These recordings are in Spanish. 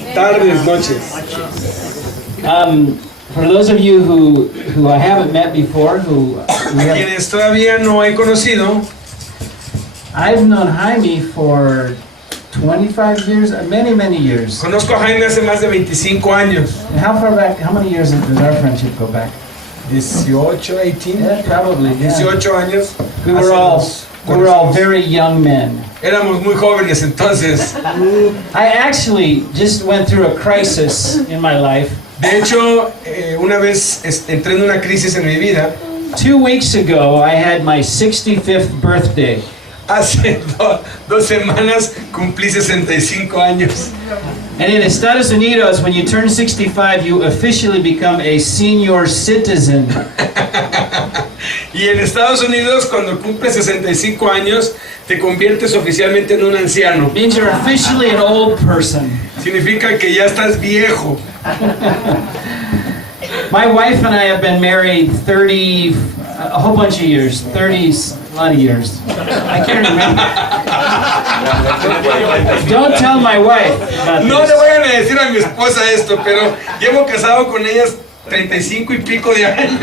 días, tardes, noches. For those of you who I haven't met before, Quienes todavía no he conocido, I've known Jaime for 25 years, many years. conozco a Jaime hace más de 25 años. And how many years does our friendship go back? 18, 18, Yeah, probably. Yeah. 18 años. We were all very young men. Éramos muy jóvenes entonces. I actually just went through a crisis in my life. De hecho, una vez entré en una crisis en mi vida. 2 weeks ago, I had my 65th birthday. Hace 2 semanas cumplí 65 años. And in Estados Unidos, when you turn 65, you officially become a senior citizen. Y en Estados Unidos, cuando cumples 65 años, te conviertes oficialmente en un anciano. It means you're officially an old person. Significa que ya estás viejo. My wife and I have been married a whole bunch of years, a lot of years. I can't remember. Don't tell my wife about No this. le voy a decir a mi esposa esto, pero llevo casado con ellas 35 y pico de años.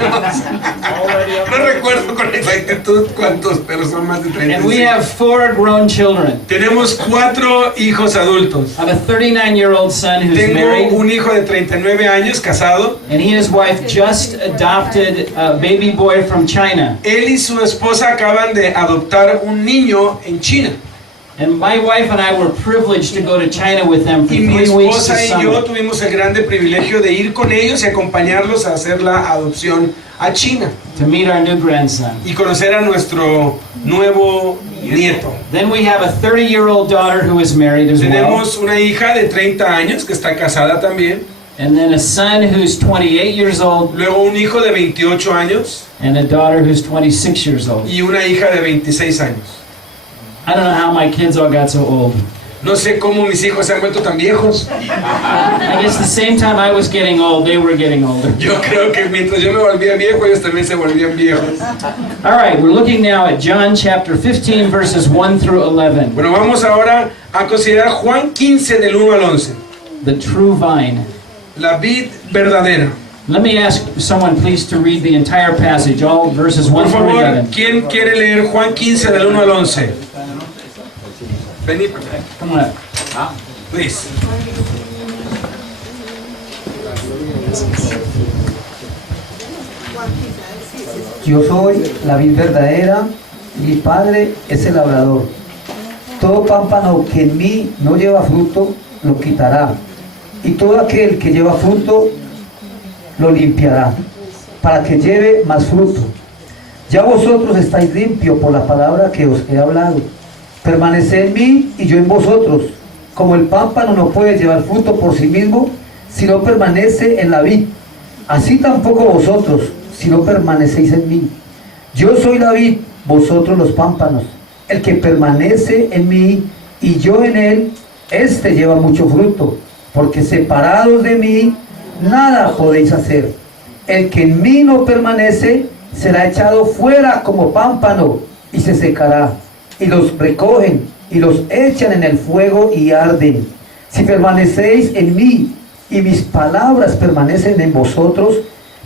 No recuerdo con exactitud cuántos, pero son más de And we 35. have 4 grown children. Tenemos 4 hijos adultos. I have a 39-year-old son who's Tengo married, un hijo de 39 años, casado. and he and his wife just adopted a baby boy from China. Él y su esposa acaban de adoptar un niño en China. And my wife and I were privileged to go to China with them for Y mi 3 weeks esposa this y yo summer. tuvimos el grande privilegio de ir con ellos y acompañarlos a hacer la adopción a China To meet our new grandson. y conocer a nuestro nuevo nieto. Then we have a 30-year-old daughter who is married as well. Tenemos una hija de 30 años que está casada también. And then a son who's 28 years old, Luego un hijo de 28 años and a daughter who's 26 years old. y una hija de 26 años. I don't know how my kids all got so old. No sé cómo mis hijos se han vuelto tan viejos. I guess the same time I was getting old, they were getting older. Yo creo que mientras yo me volvía viejo, ellos también se volvían viejos. All right, we're looking now at John chapter 15, verses 1 through 11. Bueno, vamos ahora a considerar Juan 15 del 1 al 11. The true vine. La vid verdadera. Let me ask someone please to read the entire passage, all verses 1 Por through favor, 11. ¿quién quiere leer Juan 15 del 1 al 11? Vení, Come on up. please. Yo soy la vid verdadera, y mi Padre es el labrador. Todo pámpano que en mí no lleva fruto, lo quitará. Y todo aquel que lleva fruto, lo limpiará, para que lleve más fruto. Ya vosotros estáis limpios por la palabra que os he hablado. Permaneced en mí y yo en vosotros. Como el pámpano no puede llevar fruto por sí mismo, si no permanece en la vid, así tampoco vosotros, si no permanecéis en mí. Yo soy la vid, vosotros los pámpanos. El que permanece en mí y yo en él, éste lleva mucho fruto, porque separados de mí, nada podéis hacer. El que en mí no permanece, será echado fuera como pámpano y se secará. Y los recogen y los echan en el fuego y arden. Si permanecéis en mí y mis palabras permanecen en vosotros,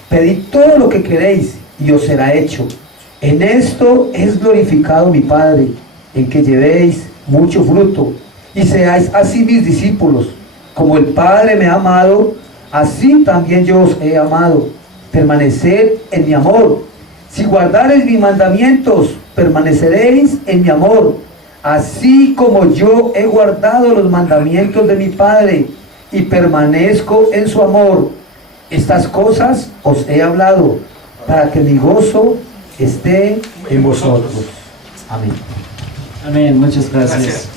pedid todo lo que queréis y os será hecho. En esto es glorificado mi Padre, en que llevéis mucho fruto y seáis así mis discípulos. Como el Padre me ha amado, así también yo os he amado. Permaneced en mi amor. Si guardareis mis mandamientos, permaneceréis en mi amor, así como yo he guardado los mandamientos de mi Padre y permanezco en su amor. Estas cosas os he hablado, para que mi gozo esté en vosotros. Amén. Amen. Muchas gracias. Gracias.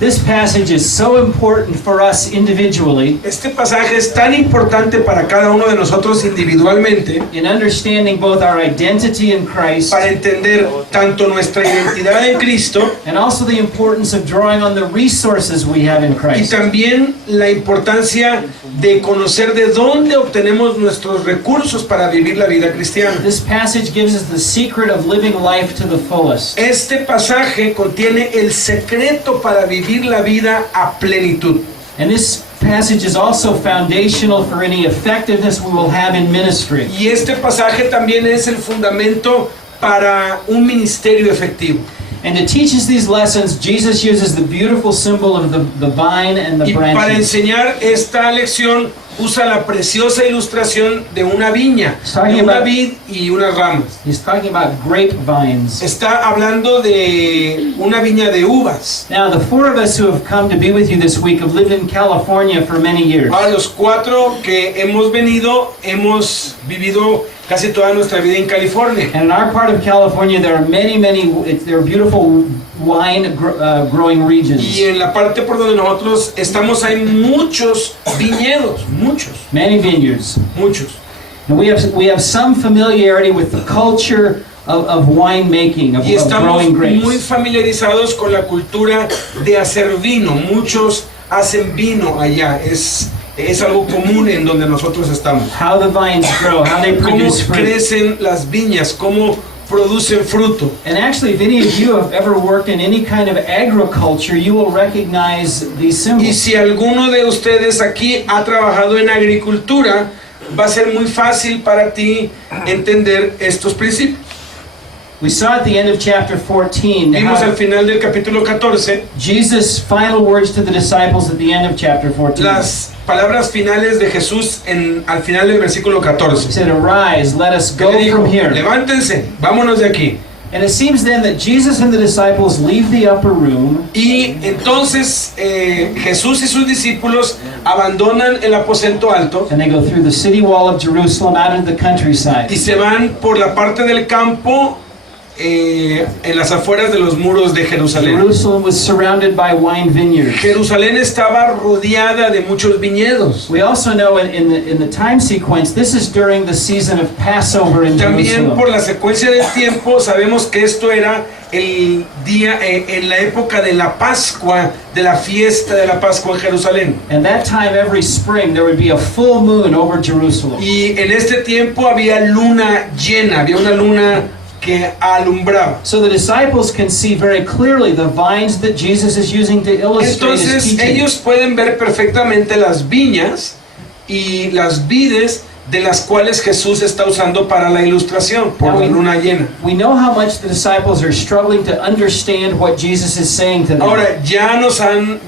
This passage is so important for us individually Este pasaje es tan importante para cada uno de nosotros individualmente in understanding both our identity in Christ para entender tanto nuestra identidad en Cristo and also the importance of drawing on the resources we have in y Christ. también la importancia de conocer de dónde obtenemos nuestros recursos para vivir la vida cristiana. This passage gives us the secret of living life to the fullest. Este pasaje contiene el secreto para vivir la vida a plenitud. And this passage is also foundational for any effectiveness we will have in ministry. Y este pasaje también es el fundamento para un ministerio efectivo. And to teach us these lessons, Jesus uses the beautiful symbol of the vine and the Y para branches. enseñar esta lección usa la preciosa ilustración de una viña, de una vid y unas ramas. He's talking about grapevines. Está hablando de una viña de uvas. Now, the four of us who have come to be with you this week have lived in California for many years. Ahora los cuatro que hemos venido hemos vivido casi toda nuestra vida en California. And in our part of California, there are there are beautiful wine growing regions. Y en la parte por donde nosotros estamos hay muchos viñedos, Many vineyards. muchos. And we have some familiarity with the culture of winemaking, Y of estamos growing muy grapes. familiarizados con la cultura de hacer vino. Muchos hacen vino allá. Es algo común en donde nosotros estamos. How the vines grow, how they Cómo produce fruit. crecen las viñas, cómo producen fruto. And actually, if any of you have ever worked in any kind of agriculture, you will recognize these Y symbols. si alguno de ustedes aquí ha trabajado en agricultura, va a ser muy fácil para ti entender estos principios. We saw at the end of chapter 14 Vimos al how final del capítulo 14 Jesus' final words to the disciples at the end of chapter 14. las palabras finales de Jesús al final del versículo He 14. said, "Arise, let us Que go le dijo, from here." levántense, vámonos de aquí. And it seems then that Jesus and the disciples leave the upper room Y entonces Jesús y sus discípulos abandonan el aposento alto and they go through the city wall of Jerusalem out into the countryside. y se van por la parte del campo en las afueras de los muros de Jerusalén. Jerusalem was surrounded by wine vineyards. Jerusalén estaba rodeada de muchos viñedos. We also know in the time sequence, this is during the season of Passover in También por Jerusalem. la secuencia del tiempo sabemos que esto era el día en la época de la Pascua, de la fiesta de la Pascua en Jerusalén. And that time every spring there would be a full moon over Jerusalem. Y en este tiempo había luna llena, había una luna que alumbraba. So the disciples can see very clearly the vines that Jesus is using to illustrate his Entonces teaching. ellos pueden ver perfectamente las viñas y las vides de las cuales Jesús está usando para la ilustración por la luna llena. We know how much the disciples are struggling to understand what Jesus is saying to them. Ahora ya nos han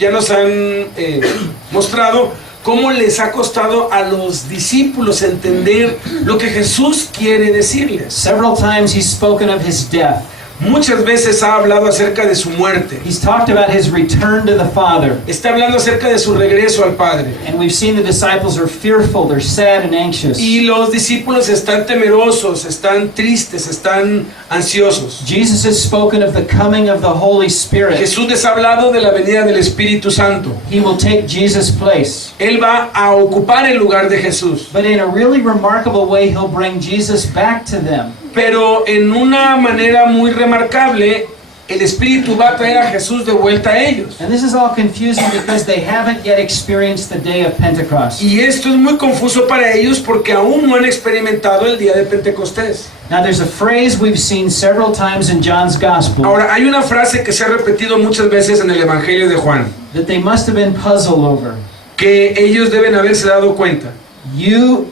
mostrado cómo les ha costado a los discípulos entender lo que Jesús quiere decirles. Several times he's spoken of his death. Muchas veces ha hablado acerca de su muerte. He's talked about his return to the Father. Está hablando acerca de su regreso al Padre. And we've seen the disciples are fearful, they're sad and anxious. Y los discípulos están temerosos, están tristes, están ansiosos. Jesus has spoken of the coming of the Holy Spirit. Jesús les ha hablado de la venida del Espíritu Santo. He will take Jesus' place. Él va a ocupar el lugar de Jesús. But in a really remarkable way, he'll bring Jesus back to them. Pero en una manera muy remarcable, el Espíritu va a traer a Jesús de vuelta a ellos. And this is all confusing because they haven't yet experienced the day of Pentecost. Y esto es muy confuso para ellos porque aún no han experimentado el día de Pentecostés. Now there's a phrase we've seen several times in John's Gospel Ahora, hay una frase que se ha repetido muchas veces en el Evangelio de Juan, that they must have been puzzled over. que ellos deben haberse dado cuenta. You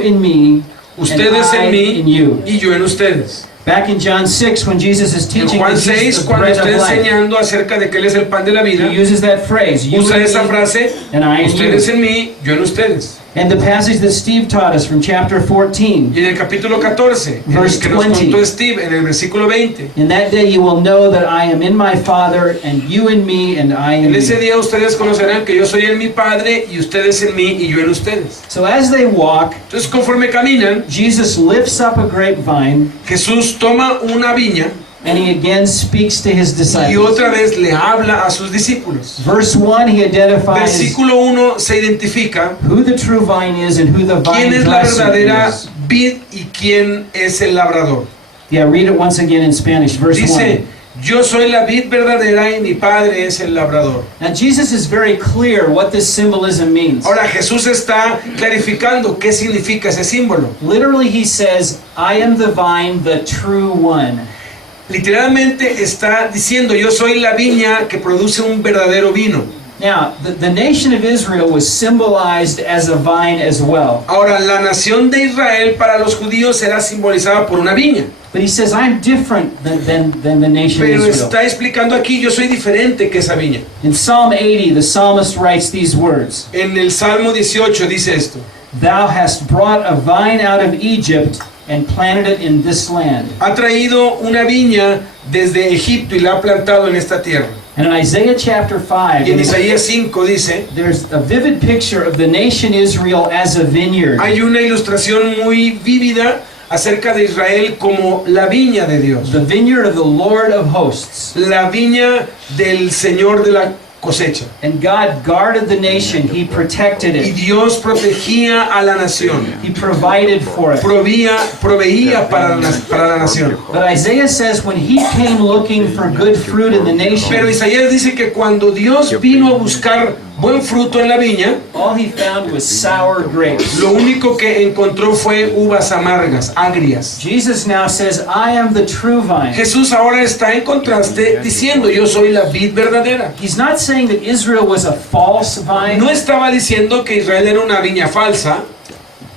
in me, Ustedes and I en mí in you. y yo en ustedes. Back in John 6, when Jesus is En teaching Juan that he's 6, the cuando bread está of life, enseñando acerca de que Él es el pan de la vida, he uses that phrase, you usa in esa me, frase, and I in ustedes you. en mí, yo en ustedes. And the passage that Steve taught us from chapter 14, Y en el capítulo 14, en el Verse que nos 20. contó Steve, en el versículo 20, in that day you will know that I am in my Father, and you in me, and I in en ese you. día ustedes conocerán que yo soy en mi Padre y ustedes en mí y yo en ustedes. So as they walk, Entonces conforme caminan, Jesus lifts up a grapevine, Jesús toma una viña and he again speaks to his y disciples. otra vez le habla a sus discípulos. Verse 1, he identifies Versículo 1 se identifica who the true vine is and who the quién vine es la dresser verdadera is. vid y quién es el labrador. Yeah, read it once again in Spanish. Verse Dice, 1. yo soy la vid verdadera y mi Padre es el labrador. Now Jesus is very clear what this symbolism means. Ahora Jesús está clarificando qué significa ese símbolo. Literally he says, I am the vine, the true one. Literalmente está diciendo, yo soy la viña que produce un verdadero vino. Now, the nation of Israel was symbolized as a vine as well. Ahora, la nación de Israel para los judíos era simbolizada por una viña. But he says, I'm different than the nation of Pero Israel. está explicando aquí, yo soy diferente que esa viña. In Psalm 80, the psalmist writes these words, En el Salmo 18 dice esto. Thou hast brought a vine out of Egypt and planted it in this land. Ha traído una viña desde Egipto y la ha plantado en esta tierra. And in Isaiah chapter 5, Y en Isaías 5 dice, there's a vivid picture of the nation Israel as a vineyard. hay una ilustración muy vívida acerca de Israel como la viña de Dios. The vineyard of the Lord of hosts. La viña del Señor de la cosecha. And God guarded the nation. He protected Y it. Dios protegía a la nación. He provided for it. Proveía para la nación. But Isaiah says when he came looking for good fruit in the Pero nation, Isaías dice que cuando Dios vino a buscar buen fruto en la viña, all he found was sour grapes. lo único que encontró fue uvas amargas, agrias. Jesus now says, I am the true vine. Jesús ahora está en contraste diciendo, yo soy la vid verdadera. He's not saying that Israel was a false vine. No estaba diciendo que Israel era una viña falsa.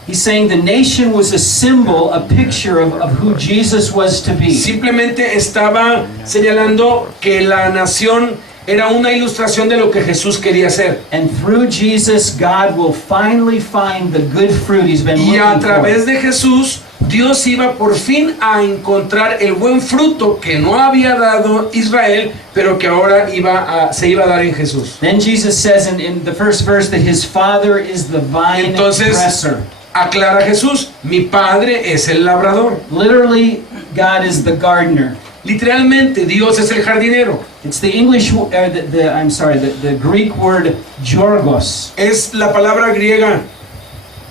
He's saying the nation was a symbol, a picture of who Jesus was to be. Simplemente estaba señalando que la nación era una ilustración de lo que Jesús quería hacer. And through Jesus, God will finally find the good fruit he's been Y a looking través for. de Jesús, Dios iba por fin a encontrar el buen fruto que no había dado Israel, pero que ahora se iba a dar en Jesús. Then Jesus says in the first verse that his Father is the vine Entonces, dresser. aclara Jesús, mi Padre es el labrador. Literally, God is the gardener. Literalmente, Dios es el jardinero. It's the the Greek word georgos, Es la palabra griega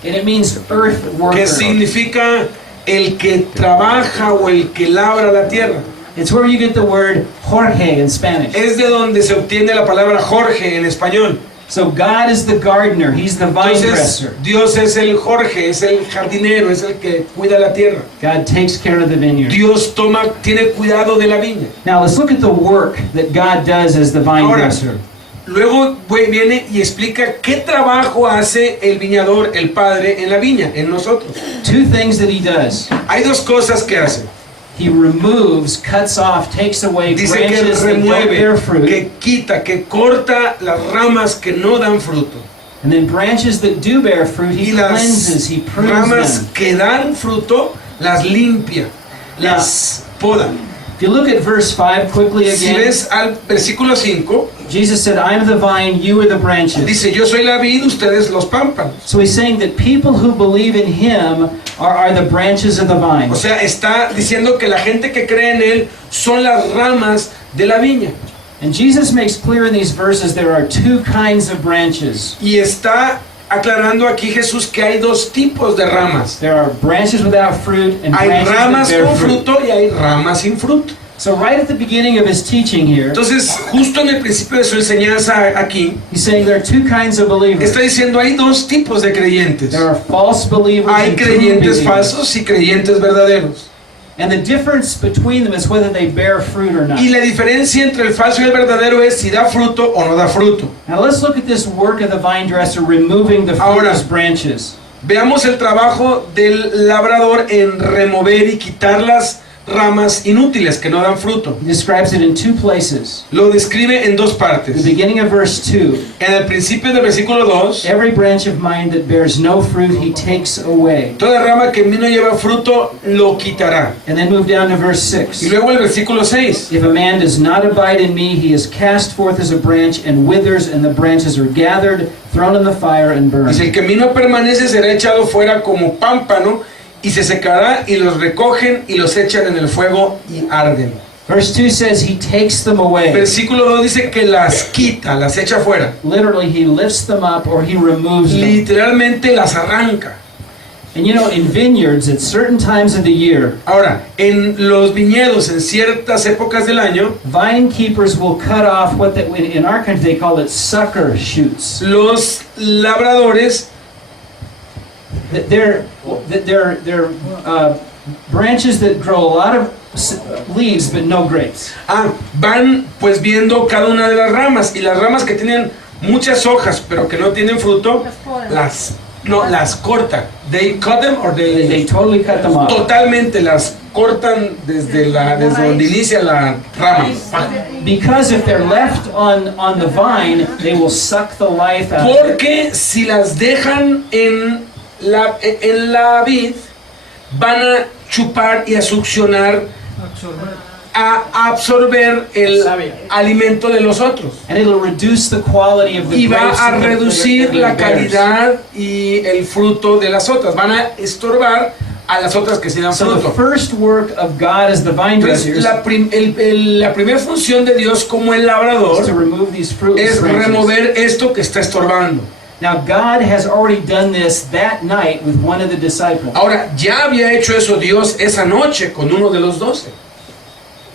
and it means earth worker. que significa el que trabaja o el que labra la tierra. It's where you get the word Jorge in Spanish. Es de donde se obtiene la palabra Jorge en español. So God is the gardener. He's the vine Entonces, dresser. Dios es el Jorge, es el jardinero, es el que cuida la tierra. God takes care of the vineyard. Dios tiene cuidado de la viña. Now let's look at the work that God does as the vine Ahora, dresser. Luego viene y explica qué trabajo hace el viñador, el Padre, en la viña, en nosotros. Two things that he does. Hay dos cosas que hace. He removes, cuts off, takes away Dice que branches that don't bear remueve, fruit, que quita, que corta las ramas que no dan fruto. and then branches that do bear fruit, he Y las cleanses, he prunes ramas them. que dan fruto, las limpia, las poda. If you look at verse 5 quickly Si again, ves al versículo 5, Jesus said, I am the vine, you are the branches. dice, yo soy la vid, ustedes los pámpanos. So he's saying that people who believe in him are the branches of the vine. O sea, está diciendo que la gente que cree en Él son las ramas de la viña. And Jesus makes clear in these verses there are two kinds of branches. Y está aclarando aquí Jesús que hay dos tipos de ramas. There are branches without fruit and Hay branches that ramas bear con fruit. fruto y hay ramas sin fruto. So right at the beginning of his teaching here, Entonces, justo en el principio de su enseñanza aquí, he's saying there are two kinds of believers. está diciendo hay dos tipos de creyentes. There are false believers Hay and true creyentes believers. falsos y creyentes verdaderos. And the difference between them is whether they bear fruit or not. Y la diferencia entre el falso y el verdadero es si da fruto o no da fruto. Now let's look at this work of the vine dresser removing the Ahora, fruitless branches. Veamos el trabajo del labrador en remover y quitar las ramas inútiles que no dan fruto. He describes it in two places. Lo describe en dos The partes. beginning of verse 2, En el principio del versículo 2, every branch of mine that bears no fruit he takes away. toda rama que en mí no lleva fruto lo quitará. And then move down to verse Y 6. luego el versículo 6. If a man does not abide in me, he is cast forth as a branch and withers, and the branches are gathered, thrown in the fire, and burned. Dice, el que en mí no permanece será echado fuera como pámpano y se secará y los recogen y los echan en el fuego y arden. Verse 2 says he takes them away. Versículo 2 dice que las quita, las echa fuera. Literally, he lifts them up or he removes them. Literalmente las arranca. And you know, in vineyards, at certain times of the year, Ahora, en los viñedos, en ciertas épocas del año, vine keepers will cut off what they, in our country they call it sucker shoots. los labradores They're branches that grow a lot of leaves but no grapes. van pues viendo cada una de las ramas y las ramas que tienen muchas hojas, pero que no tienen fruto, las cortan. They cut them or They totally cut them off. totalmente las cortan desde donde inicia la rama. Because if they're left on the vine, they will suck the life out of it. Porque si las dejan en la vid, van a chupar y a succionar, a absorber el alimento de los otros. And it'll reduce the quality of the Y va grapes a that the- reducir that la it bears. calidad y el fruto de las otras. Van a estorbar a las otras que sí dan So the fruto. first work of God as the vine Entonces, dresser is la primera función de Dios como el labrador to remove these fruitless es branches. remover esto que está estorbando. Now God has already done this that night with one of the disciples. Ahora, ya había hecho eso Dios esa noche con uno de los 12.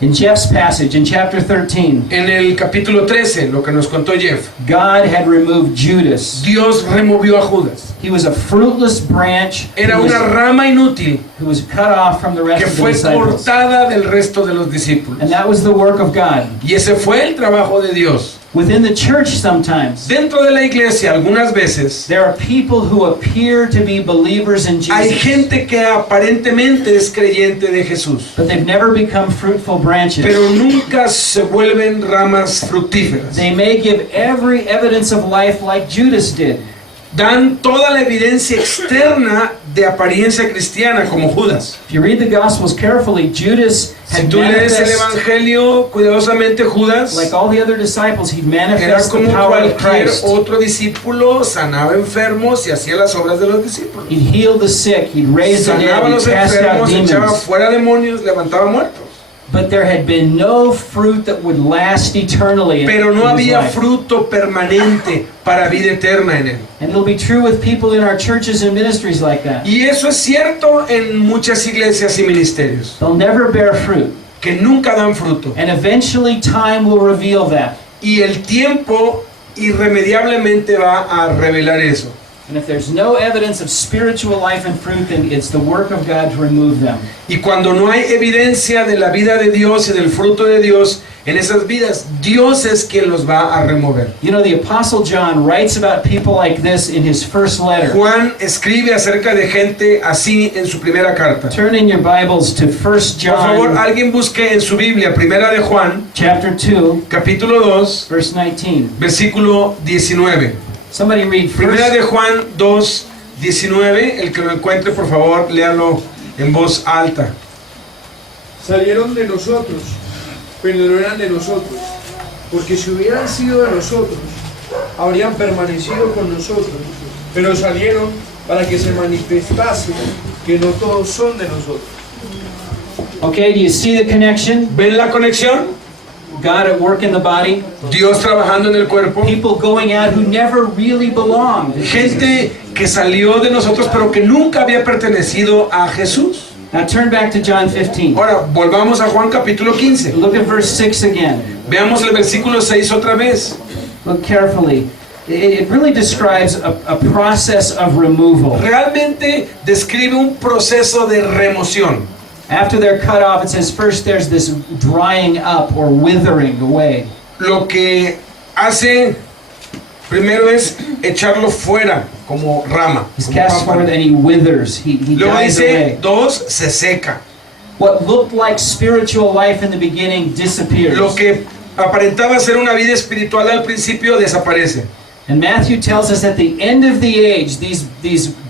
In Jeff's passage in chapter 13, En el capítulo 13, lo que nos contó Jeff, God had removed Judas. Dios removió a Judas. He was a fruitless branch Era who una was, rama inútil who was cut off from the rest que of the fue disciples. cortada del resto de los discípulos. And that was the work of God. Y ese fue el trabajo de Dios. Within the church sometimes, Dentro de la iglesia, algunas veces, there are people who appear to be believers in hay Jesus, gente que aparentemente es creyente de Jesús, but they've never become fruitful branches. pero nunca se vuelven ramas fructíferas. They may give every evidence of life like Judas did, Dan toda la evidencia externa de apariencia cristiana como Judas. If you read the Gospels carefully, Judas Si had tú lees el manifest, Evangelio cuidadosamente, Judas like all the other disciples, he'd era manifest the como power of cualquier Christ. otro discípulo, sanaba enfermos y hacía las obras de los discípulos. He'd heal the sick, he'd raise the Sanaba a dead, los he'd cast out enfermos, echaba demons. fuera demonios, levantaba muertos. But there had been no fruit that would last eternally in Pero no his había life. fruto permanente para vida eterna en él. And it'll be true with people in our churches and ministries like that. Y eso es cierto en muchas iglesias y ministerios, They'll never bear fruit. que nunca dan fruto. And eventually time will reveal that. Y el tiempo irremediablemente va a revelar eso. And if there's no evidence of spiritual life and fruit, then it's the work of God to remove them. Y cuando no hay evidencia de la vida de Dios y del fruto de Dios en esas vidas, Dios es quien los va a remover. You know, the Apostle John writes about people like this in his first letter. Juan escribe acerca de gente así en su primera carta. Turn in your Bibles to 1 Por favor, John alguien busque en su Biblia, primera de Juan, chapter 2, capítulo 2, verse 19. versículo 19. Somebody read Primera de first. Juan 2, 19. El que lo encuentre, por favor, léalo en voz alta. Salieron de nosotros, pero no eran de nosotros, porque si hubieran sido de nosotros, habrían permanecido con nosotros, pero salieron para que se manifestase que no todos son de nosotros. Okay, do you see the connection? ¿Ven la conexión? God at work in the body. Dios trabajando en el cuerpo. People going out who never really belonged. Gente que salió de nosotros pero que nunca había pertenecido a Jesús. Now turn back to John 15. Ahora, volvamos a Juan capítulo 15. Look at verse 6 again. Veamos el versículo 6 otra vez. Look carefully. It really describes a process of removal. Realmente describe un proceso de remoción. After they're cut off, it says first there's this drying up or withering away. Lo que hace primero es echarlo fuera como rama. He's como cast pámpano. forth and he withers. He Luego dies dice, away. 2, se seca. What looked like spiritual life in the beginning disappears. Lo que aparentaba ser una vida espiritual al principio desaparece. And Matthew tells us at the end of the age, these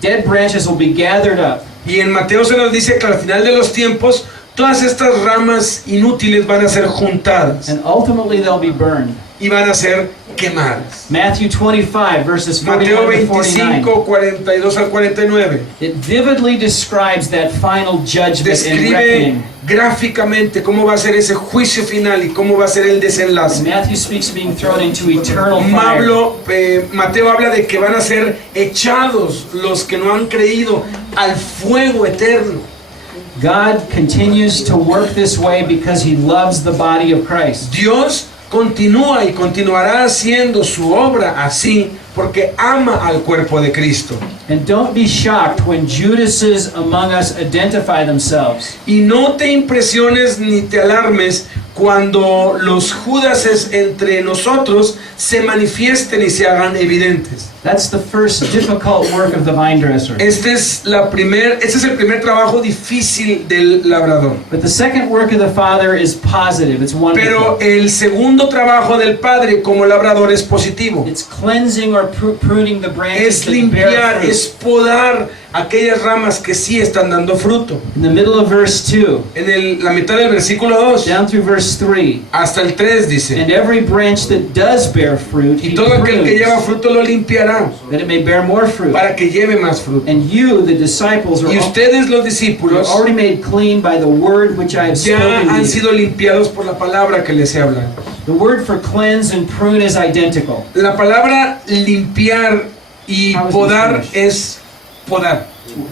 dead branches will be gathered up. Y en Mateo se nos dice que al final de los tiempos, todas estas ramas inútiles van a ser juntadas And ultimately they'll be burned. y van a ser quemadas. Matthew 25, verses Mateo 41 to 25, 49. 42 al 49. It vividly describes that final judgment and Describe reckoning. gráficamente cómo va a ser ese juicio final y cómo va a ser el desenlace. Matthew speaks of being thrown into eternal fire. Mateo habla de que van a ser echados los que no han creído al fuego eterno. God continues to work this way because He loves the body of Christ. Dios continúa y continuará haciendo su obra así porque ama al cuerpo de Cristo. And don't be shocked when Judases among us identify themselves. Y no te impresiones ni te alarmes cuando los Judases entre nosotros se manifiesten y se hagan evidentes. That's the first difficult work of the vine dresser. Este es el primer trabajo difícil del labrador. But the second work of the Father is positive. It's wonderful. Pero el segundo trabajo del Padre como labrador es positivo. It's cleansing or pruning the branches Es that bear limpiar, fruit. es podar aquellas ramas que sí están dando fruto. In the middle of verse 2, En la mitad del versículo 2 down through verse 3, hasta el 3 dice: and every branch that does bear fruit, y he todo aquel que lleva prunes, fruto lo limpiará that it may bear more fruit. para que lleve más fruto. And you, the disciples, Y are ustedes los discípulos already made clean by the word which I have ya spoken to han you. sido limpiados por la palabra que les he hablado. The word for cleanse and prune is identical. La palabra limpiar y How is podar it Spanish? es podar.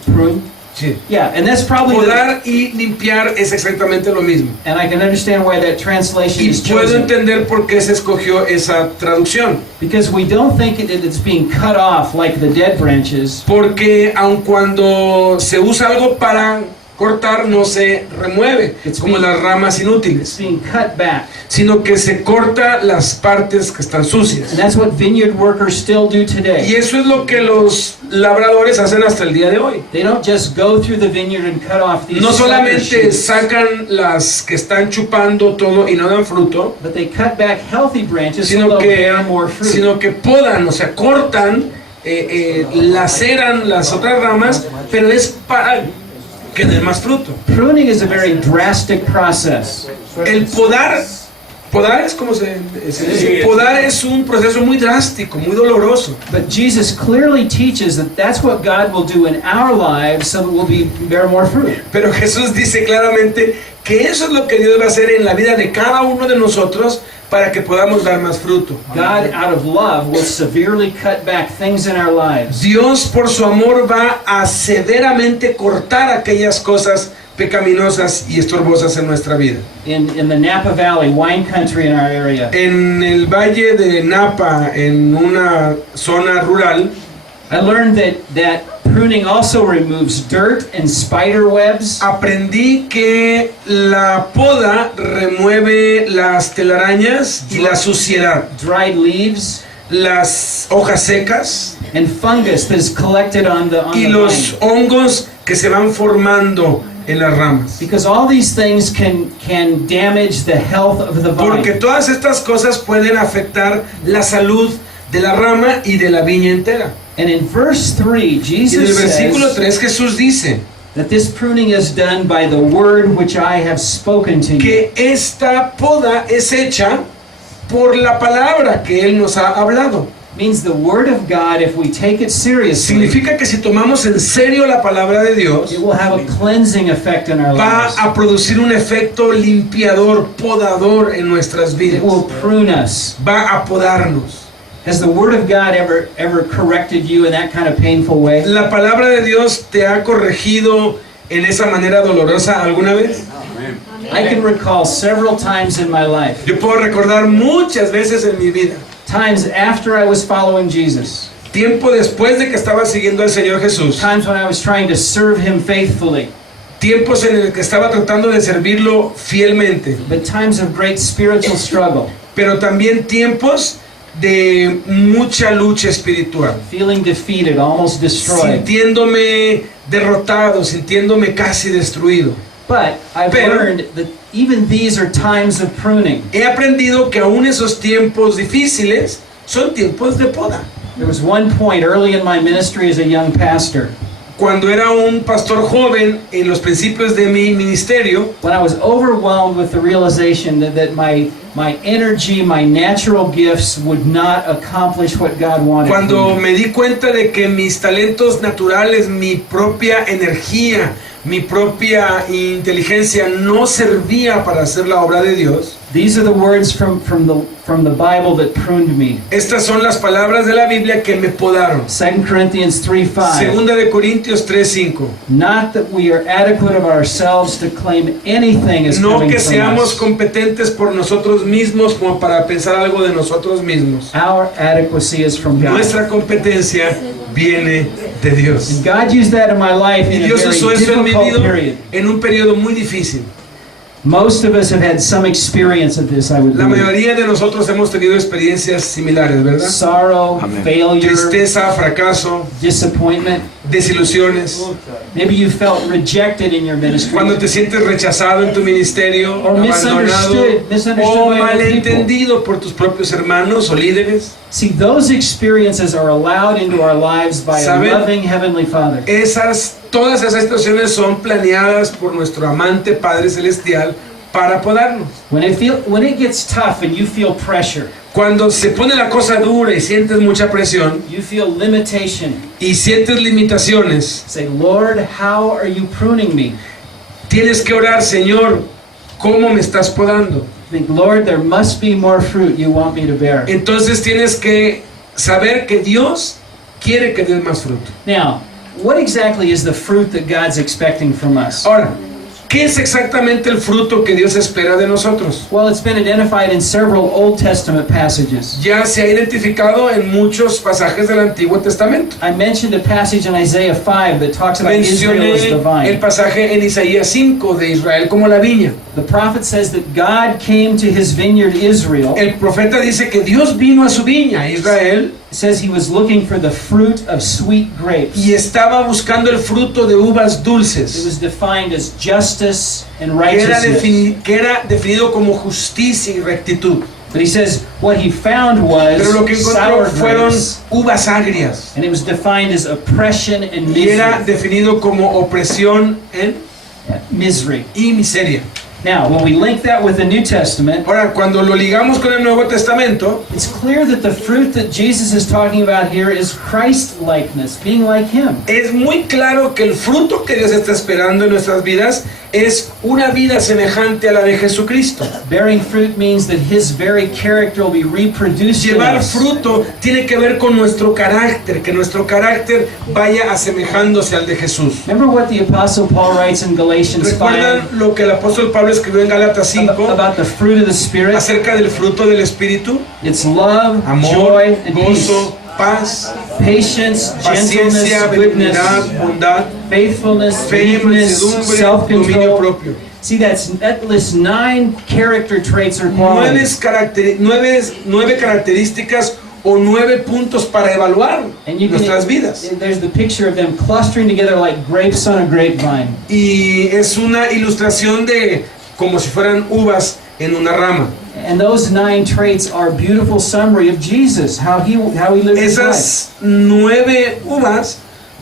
Prune? Sí. Yeah, and that's probably Podar y limpiar es exactamente lo mismo. and I can understand why that translation Y is puedo chosen. entender por qué se escogió esa traducción. Because we don't think it's being cut off like the dead branches. Porque aun cuando se usa algo para cortar, no se remueve, como las ramas It's inútiles, being cut back. sino que se corta las partes que están sucias. And that's what vineyard workers still do Y today. eso es lo que los labradores hacen hasta el día de hoy. They don't just go through the vineyard and cut off these No sucker solamente shoots, sacan las que están chupando todo y no dan fruto, but they cut back healthy branches so sino they'll que, bear more fruit. sino que podan, o sea, cortan, laceran las otras ramas, pero es para que den más fruto. Pruning is a very drastic process. El podar es como se dice, podar es un proceso muy drástico, muy doloroso. But Jesus clearly teaches that that's what God will do in our lives so that we'll bear more fruit. Pero Jesús dice claramente que eso es lo que Dios va a hacer en la vida de cada uno de nosotros para que podamos dar más fruto. God, out of love, will severely cut back things in our lives. Dios por su amor va a severamente cortar aquellas cosas pecaminosas y estorbosas en nuestra vida. In the Napa Valley, wine country in our area, En el valle de Napa, en una zona rural, I learned that pruning also removes dirt and spider webs. aprendí que la poda remueve las telarañas y la suciedad, Dried leaves las hojas secas and fungus that is collected on the y vine. los hongos que se van formando en las ramas. Because all these things can damage the health of the Porque vine. todas estas cosas pueden afectar la salud de la rama y de la viña entera. And in verse 3, Y en el Jesus versículo says 3 Jesús dice that this pruning is done by the word which I have spoken to you. que esta poda es hecha por la palabra que Él nos ha hablado. Means the word of God, if we take it seriously, Significa que si tomamos en serio la palabra de Dios, it will have a cleansing effect in our va lives. a producir un efecto limpiador, podador en nuestras It vidas. will prune us. Va a podarnos. Has the word of God ever corrected you in that kind of painful way? ¿La palabra de Dios te ha corregido en esa manera dolorosa alguna vez? I can recall several times in my life, Yo puedo recordar muchas veces en mi vida, times after I was following Jesus, tiempo después de que estaba siguiendo al Señor Jesús, times when I was trying to serve Him faithfully, tiempos en el que estaba tratando de servirlo fielmente, but times of great spiritual struggle, pero también tiempos de mucha lucha espiritual, feeling defeated, almost destroyed. sintiéndome derrotado, sintiéndome casi destruido. But I've Pero- learned that even these are times of pruning. He aprendido que aún esos tiempos difíciles son tiempos de poda. There was one point early in my ministry as a young pastor Cuando era un pastor joven en los principios de mi ministerio, when I was overwhelmed with the realization that my energy, my natural gifts would not accomplish what God wanted cuando from me. me di cuenta de que mis talentos naturales, mi propia energía, mi propia inteligencia no servía para hacer la obra de Dios. These are the words from the Bible that pruned me. Estas son las palabras de la Biblia que me podaron. 2 Corinthians 3:5. Segunda de Corintios 3:5. Not that we are adequate of ourselves to claim anything as No coming que from seamos us. competentes por nosotros mismos como para pensar algo de nosotros mismos. Our adequacy is from God. Nuestra competencia viene de Dios. And God used that in my life Y in a Dios very usó eso en mi difficult vida period. en un periodo muy difícil. Most of us have had some experience of this, I would La believe. mayoría de nosotros hemos tenido experiencias similares, ¿verdad? Sorrow, failure, Tristeza, fracaso, disappointment. desilusiones. Maybe you felt rejected in your ministry. Cuando te sientes rechazado en tu ministerio, Or abandonado misunderstood o by other people. malentendido por tus propios hermanos o líderes. See, those experiences are allowed into our lives by a ¿Saben? loving Heavenly Father. Todas esas situaciones son planeadas por nuestro amante Padre Celestial para podarnos. When it gets tough and you feel pressure, Cuando se pone la cosa dura y sientes mucha presión you feel limitation, y sientes limitaciones, say, Lord, how are you pruning me? tienes que orar, Señor, ¿cómo me estás podando? Think, Lord, there must be more fruit you want me to bear. Entonces tienes que saber que Dios quiere que des más fruto. Now, what exactly is the fruit that God's expecting from us? Ahora, ¿qué es exactamente el fruto que Dios espera de nosotros? Well, it's been identified in several Old Testament passages. Ya se ha identificado en muchos pasajes del Antiguo Testamento. I mentioned a passage in Isaiah 5 that talks about Israel as the Mencioné el vine. pasaje en Isaías 5 de Israel como la viña. The prophet says that God came to his vineyard Israel. El profeta dice que Dios vino a su viña, Israel, Says he was looking for the fruit of sweet grapes. y estaba buscando el fruto de uvas It dulces, was defined as justice and que era, righteousness. que era definido como justicia y rectitud. But he says what he found Pero lo que was encontró sour fueron grapes. uvas agrias, And it was defined as oppression and y era misery. definido como opresión Misery. y miseria. Now, when we link that with the New Testament, Ahora, cuando lo ligamos con el Nuevo Testamento, it's clear that the fruit that Jesus is talking about here is Christ-likeness, being like Him. es muy claro que el fruto que Dios está esperando en nuestras vidas es una vida semejante a la de Jesucristo. Bearing fruit means that His very character will be reproduced in Llevar us. fruto tiene que ver con nuestro carácter, que nuestro carácter vaya asemejándose al de Jesús. Remember what the Apostle Paul writes in Galatians 5 ¿Recuerdan lo que el apóstol Pablo escribió en Gálatas 5 about the fruit of the Spirit? acerca del fruto del Espíritu? It's love, Amor, joy, and gozo, paz, peace, patience, paciencia, gentleness, goodness, benignidad, bondad, faithfulness, fe, meekness, mansedumbre, dominio self-control. propio. See, that lists 9 character traits or qualities. Nueve características o 9 puntos para evaluar And you nuestras vidas. there's the picture of them clustering together like grapes on a grapevine. Y es una ilustración de como si fueran uvas en una rama. And those 9 traits are a beautiful summary of Jesus, how he lived his life. Esas 9 uvas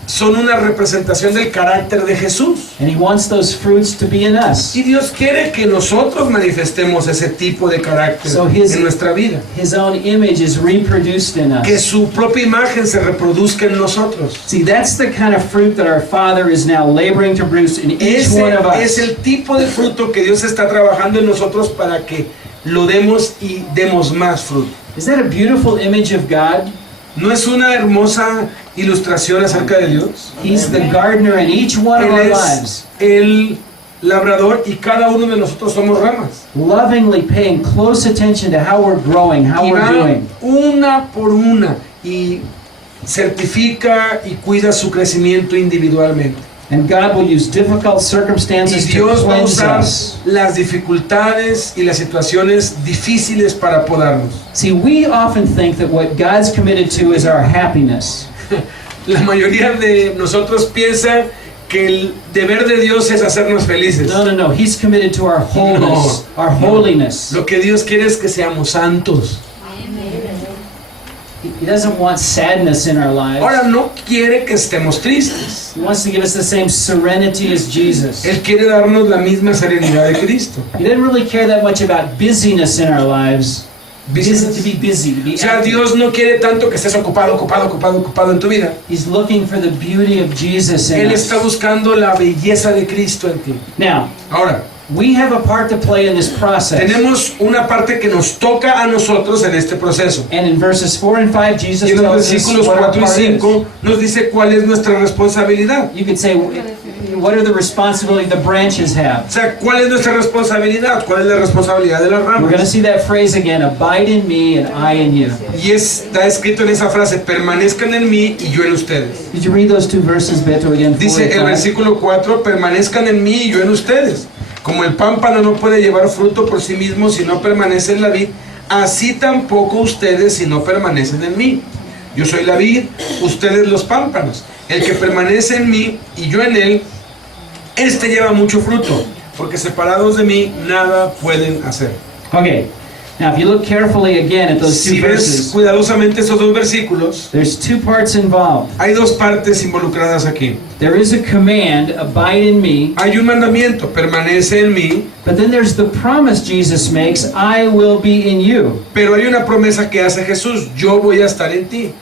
son una representación del carácter de Jesús. And he wants those fruits to be in us. Y Dios quiere que nosotros manifestemos ese tipo de carácter So his- en nuestra vida. His own image is reproduced in Que us. su propia imagen se reproduzca en nosotros. See, that's the kind of fruit that our Father is now laboring to produce in each one of Ese es us. el tipo de fruto que Dios está trabajando en nosotros para que lo demos y demos más fruto. Is that a beautiful image of God? ¿No es una hermosa ilustración acerca de Dios? He's the gardener in each one of our Él es lives, el labrador y cada uno de nosotros somos ramas. lovingly paying close attention to how we're growing, how Y we're va doing. una por una y certifica y cuida su crecimiento individualmente. And God will use difficult Y circumstances to Dios va a cleanse usar us. las dificultades y las situaciones difíciles para podarnos. See, we often think that what God's committed to is our happiness. La mayoría de nosotros piensa que el deber de Dios es hacernos felices. No. He's committed to our wholeness, our holiness. Lo que Dios quiere es que seamos santos. He doesn't want sadness in our lives. Ahora no quiere que estemos tristes. He wants to give us the same serenity as Jesus. Él quiere darnos la misma serenidad de Cristo. He didn't really care that much about busyness in our lives. To be busy, to be O sea, active. Dios no quiere tanto que estés ocupado en tu vida. He's looking for the beauty of Jesus in Él us. está buscando la belleza de Cristo en ti. Now, Ahora, we have a part to play in this process. tenemos una parte que nos toca a nosotros en este proceso. And in verses 4 and 5, Jesus Y en los tells us versículos what our 4 y part is. 5 nos dice cuál es nuestra responsabilidad. You could say, what are the responsibility the branches have? O sea, ¿cuál es nuestra responsabilidad? ¿Cuál es la responsabilidad de las We're going to ramas? see that phrase again, abide in me and I in you. Y está escrito en esa frase, permanezcan en mí y yo en ustedes. Did you read those 2 verses, Beto, again? 4 Dice and el 5? versículo 4, permanezcan en mí y yo en ustedes. Como el pámpano no puede llevar fruto por sí mismo si no permanece en la vid, así tampoco ustedes si no permanecen en mí. Yo soy la vid, ustedes los pámpanos. El que permanece en mí y yo en él, este lleva mucho fruto, porque separados de mí nada pueden hacer. Okay. Now, if you look carefully again at those two Si ves verses, cuidadosamente esos dos versículos, there's two parts involved. hay dos partes involucradas aquí. There is a command, abide in me, Hay un mandamiento, permanece en mí, but then there's the promise Jesus makes, I will be in you. pero hay una promesa que hace Jesús, yo voy a estar en ti.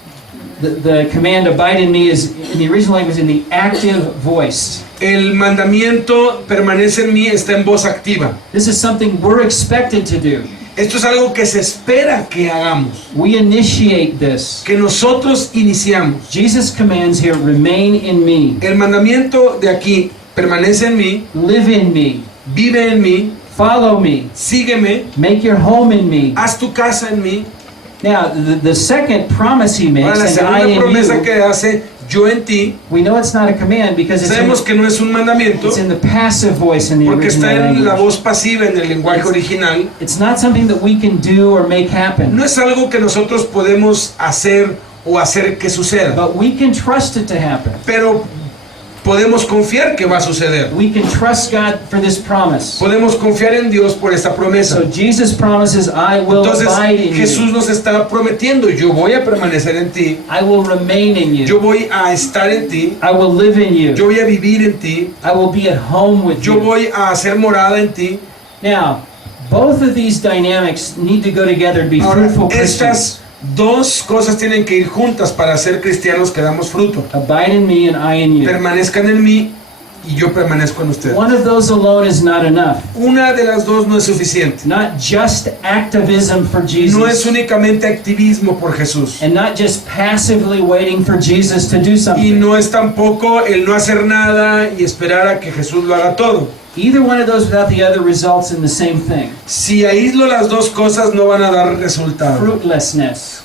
The command, abide in me, is in the original language in the active voice. El mandamiento permanece en mí está en voz activa. This is something we're expected to do. Esto es algo que se espera que hagamos, We initiate this. que nosotros iniciamos. Jesus commands here, remain in me, El mandamiento de aquí, permanece en mí, live in me, vive en mí, follow me, sígueme, make your home in me. haz tu casa en mí. Now, the second promise he Ahora, makes, la and I segunda in promesa you, que hace, yo en ti, we know it's not a command because sabemos que no es un mandamiento, it's in the passive voice in the porque está original en la language. voz pasiva, en el lenguaje original. It's not something that we can do or make happen, No es algo que nosotros podemos hacer o hacer que suceda, but we can trust it to happen. pero podemos confiar que va a suceder. We can trust God for this promise. Podemos confiar en Dios por esta promesa. So Jesus promises, I will Entonces abide in Jesús you. nos está prometiendo, yo voy a permanecer en ti, I will remain in yo you. voy a estar en ti, I will live in yo you. voy a vivir en ti, I will be at home with yo you. voy a hacer morada en ti. Now, both of these dynamics need to go together and be Ahora, fruitful Christians. estas dos cosas tienen que ir juntas para ser cristianos que damos fruto. Abide in me and I in you. Permanezcan en mí y yo permanezco en ustedes. One of those alone is not enough. Una de las dos no es suficiente. Not just activism for No es Jesus, únicamente activismo por Jesús. and not just passively waiting for Jesus to do Y something. no es tampoco el no hacer nada y esperar a que Jesús lo haga todo. Either one of those without the other results in the same thing. Si aíslo las dos cosas no van a dar resultado. Fruitlessness.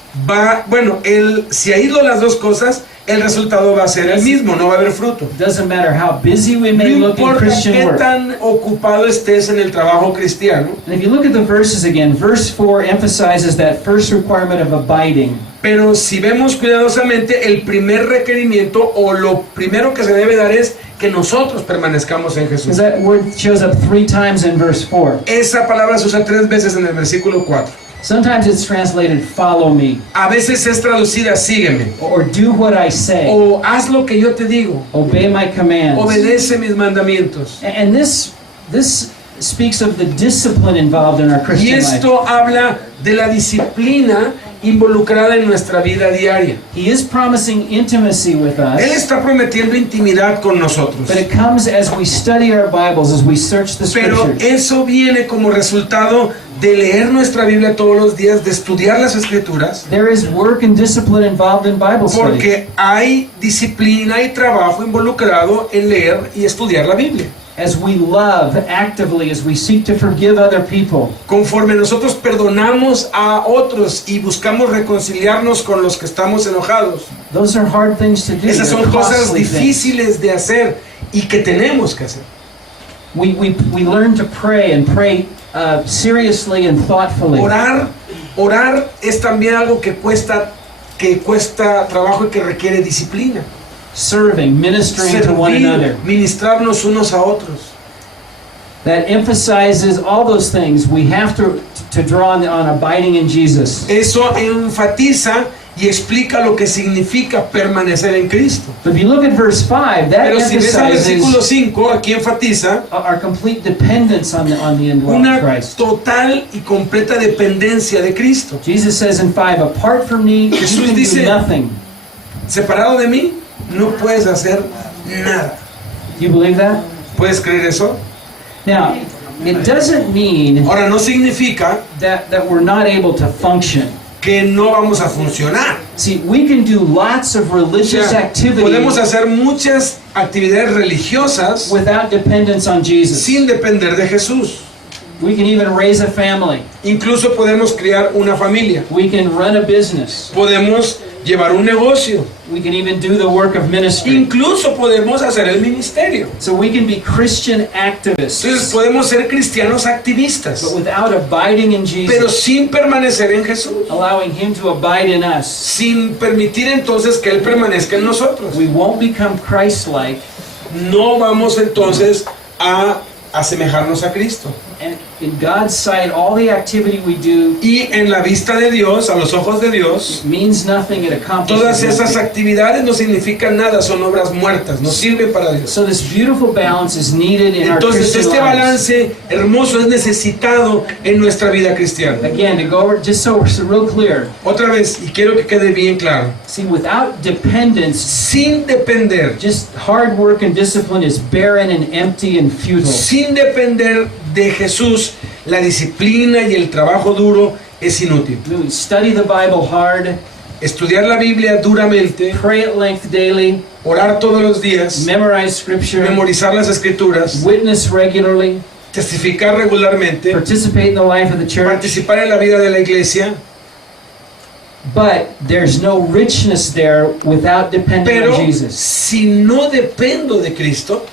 Si aíslo las dos cosas, el resultado va a ser el mismo, no va a haber fruto. Doesn't matter how busy we may No look in importa Christian qué work. tan ocupado estés en el trabajo cristiano, And if you look at the verses again, verse 4 emphasizes that first requirement of abiding. pero si vemos cuidadosamente, el primer requerimiento o lo primero que se debe dar es que nosotros permanezcamos en Because Jesús. that word shows up 3 times in verse 4. Esa palabra se usa 3 veces en el versículo 4. Sometimes it's translated follow me, A veces es traducida sígueme, or do what I say, o haz lo que yo te digo, obey my commands. obedece mis mandamientos. And this speaks of the discipline involved in our Y Christian life. esto habla de la disciplina involucrada en nuestra vida diaria. He is promising intimacy with Él us, está prometiendo intimidad con nosotros. but it comes as we study our Bibles, as we search the Pero Scriptures. eso viene como resultado de leer nuestra Biblia todos los días, de estudiar las Escrituras, There is work and discipline involved in Bible study. porque hay disciplina y trabajo involucrado en leer y estudiar la Biblia. As we love actively, as we seek to forgive other people, Conforme nosotros perdonamos a otros y buscamos reconciliarnos con los que estamos enojados, those are hard things to do. esas They're son cosas costly things. difíciles de hacer y que tenemos que hacer. We learn to pray and pray seriously and thoughtfully. Orar es también algo que cuesta trabajo y que requiere disciplina. Serving, ministering to one another. Ministrarnos unos a otros. That emphasizes all those things. We have to draw on abiding in Jesus. Eso enfatiza y explica lo que significa permanecer en Cristo. But if you look at verse 5, that Pero si ves al versículo emphasizes 5, aquí enfatiza our complete dependence on the indwelt una Christ. total y completa dependencia de Cristo. Jesus says in 5, apart from me, you Jesús can dice- do nothing. Separado de mí, no puedes hacer nada. Do you believe that? ¿Puedes creer eso? Now, it doesn't mean Ahora, no significa that we're not able to function. que no vamos a funcionar. See, we can do lots of O religious sea, podemos activities hacer muchas actividades religiosas without dependence on Jesus. sin depender de Jesús. We can even raise a family. Incluso podemos crear una familia. We can run a business. Podemos llevar un negocio. We can even do the work of ministry. Incluso podemos hacer el ministerio. So we can be Christian activists. Entonces podemos ser cristianos activistas, But without abiding in pero Jesus, sin permanecer en Jesús. allowing Him to abide in us, Sin permitir entonces que Él permanezca en nosotros. we won't become Christ-like. No vamos entonces a asemejarnos a Cristo. And in God's sight, all the activity we do Y en la vista de Dios, a los ojos de Dios, means nothing. It accomplishes todas esas nothing. actividades no significan nada, son obras muertas, no sirven para Dios. So this beautiful balance is needed in our Entonces Christian este lives. balance hermoso es necesitado en nuestra vida cristiana. Again, to go over, just so we're real clear. Otra vez, y quiero que quede bien claro, See, without dependence, sin depender, just hard work and discipline is barren and empty and futile. sin depender de Jesús, la disciplina y el trabajo duro es inútil. We study the Bible hard, Estudiar la Biblia duramente, pray at length daily, orar todos los días, memorize scripture, memorizar las escrituras, witness regularly, testificar regularmente, participate in the life of the church. participar en la vida de la iglesia, But there's no richness there without depending pero on Jesus. si no dependo de Cristo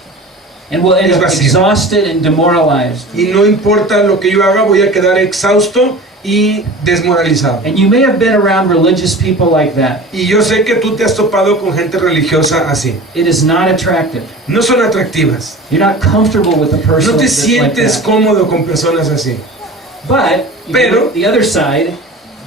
And we'll end es up vacío. exhausted and demoralized. y no importa lo que yo haga, voy a quedar exhausto y desmoralizado. And you may have been around religious people like that. Y yo sé que tú te has topado con gente religiosa así. It is not attractive. No son atractivas. You're not comfortable with a person No te that's like sientes that. cómodo con personas así. But Pero- the other side,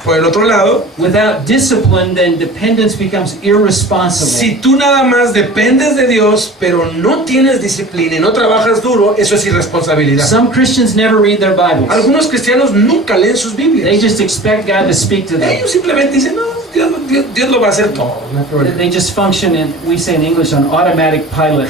Por el otro lado, without discipline, then dependence becomes irresponsible. si tú nada más dependes de Dios, pero no tienes disciplina y no trabajas duro, eso es irresponsabilidad. Some Christians never read their Bibles. Algunos cristianos nunca leen sus They Biblias. just expect God to speak to them. Ellos simplemente dicen, no, Dios lo va a hacer todo. No hay problema. They just function in, we say in English, on automatic pilot.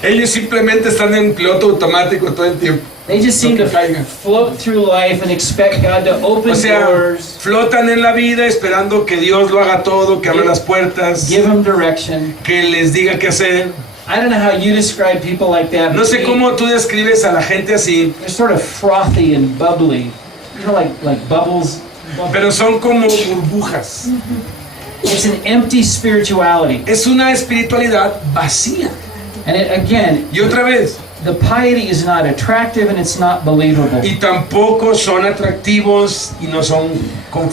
Ellos simplemente están en piloto automático todo el tiempo. They just seem Lo to que caiga. float through life and expect God to open O sea, doors, flotan en la vida esperando que Dios lo haga todo, que abra las puertas, give them direction. que les diga qué hacer. I don't know how you describe people like that. No sé but cómo tú describes a la gente así, they're sort of frothy and bubbly. You know, like bubbles. pero son como burbujas. It's an empty spirituality. Es una espiritualidad vacía. And it, again, Y otra vez, the piety is not attractive and it's not believable. y tampoco son atractivos y no son,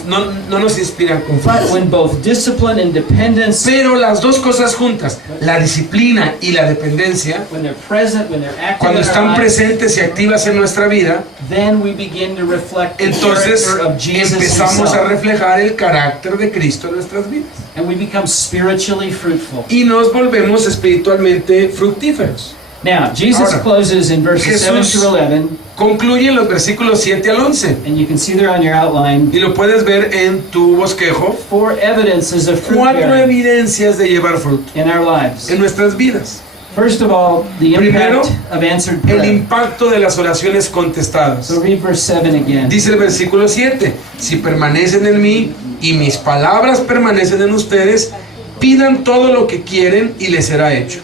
no nos inspiran But confianza. when both discipline and dependence, Pero las dos cosas juntas, la disciplina y la dependencia, when they're present, when they're active cuando in our están lives, presentes y activas en nuestra vida, then we begin to reflect the entonces character of Jesus empezamos a himself. reflejar el carácter de Cristo en nuestras vidas. And we become spiritually fruitful. Y nos volvemos espiritualmente fructíferos. Now, Jesus Ahora, closes in verses 7 Jesús through 11, concluye los versículos 7 al 11. and you can see there on your outline, Y lo puedes ver en tu bosquejo. 4 evidences of fruit 4 bearing evidencias de llevar fruto in our lives. en nuestras vidas. First of all, the Primero, impact of answered El prayer. impacto de las oraciones contestadas. So read verse 7 again. Dice el versículo 7, si permanecen en mí y mis palabras permanecen en ustedes, pidan todo lo que quieren y les será hecho.